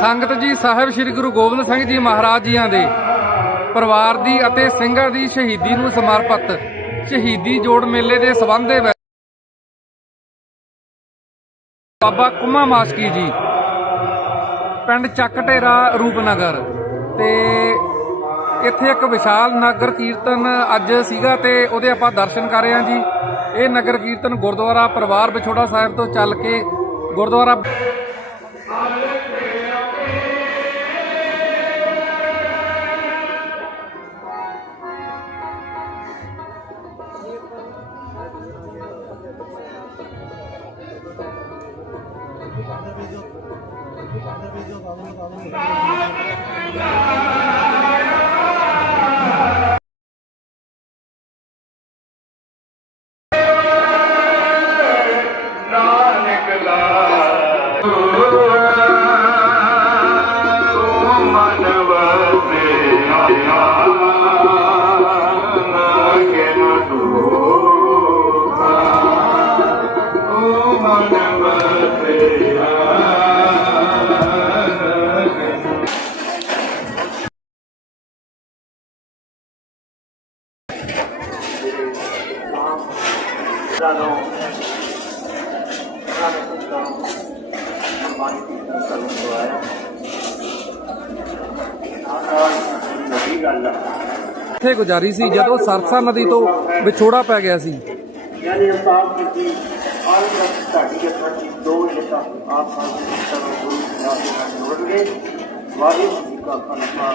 ਸੰਗਤ ਜੀ ਸਾਹਿਬ ਸ੍ਰੀ ਗੁਰੂ ਗੋਬਿੰਦ ਸਿੰਘ ਜੀ ਮਹਾਰਾਜ ਜੀਆਂ ਦੇ ਪਰਿਵਾਰ ਦੀ ਅਤੇ ਸਿੰਘਾਂ ਦੀ ਸ਼ਹੀਦੀ ਨੂੰ ਸਮਰਪਿਤ ਸ਼ਹੀਦੀ ਜੋੜ ਮੇਲੇ ਦੇ ਸਬੰਧ ਦੇ ਵਿੱਚ ਬਾਬਾ ਕੁਮਾ ਮਾਸਕੀ ਜੀ, ਪਿੰਡ ਚੱਕ ਢੇਰਾ ਰੂਪਨਗਰ ਤੇ ਇੱਥੇ ਇੱਕ ਵਿਸ਼ਾਲ ਨਗਰ ਕੀਰਤਨ ਅੱਜ ਸੀਗਾ ਤੇ ਉਹਦੇ ਆਪਾਂ ਦਰਸ਼ਨ ਕਰ ਰਹੇ ਹਾਂ ਜੀ। ਇਹ ਨਗਰ ਕੀਰਤਨ ਗੁਰਦੁਆਰਾ ਪਰਿਵਾਰ ਵਿਛੋੜਾ ਸਾਹਿਬ ਤੋਂ ਚੱਲ ਕੇ ਗੁਰਦੁਆਰਾ ਨਾਨਕ ਲਾਇ ਸਾਨੂੰ ਸਾਨੂੰ ਸਾਨੂੰ ਮਾਨੀ ਕੀਤਾ ਸਾਨੂੰ ਦਵਾਇਆ ਨਵੀਂ ਗੱਲ ਆ ਇੱਥੇ ਗੁਜ਼ਾਰੀ ਸੀ ਜਦੋਂ ਸਰਸਾ ਨਦੀ ਤੋਂ ਵਿਛੋੜਾ ਪੈ ਗਿਆ ਸੀ। ਯਾਨੀ ਅਸਾਬ ਕੀਤੀ ਆਲ ਤੱਕ ਸਾਡੀ ਕੇ ਦੋ ਜਿਹਾ ਆਪ ਸਾਨੂੰ ਗੁਰੂ ਨਾਮ ਨਾਲ ਜੋੜ ਗਏ ਵਾਹਿਗੁਰੂ ਜੀ ਕਾ ਖਾਲਸਾ।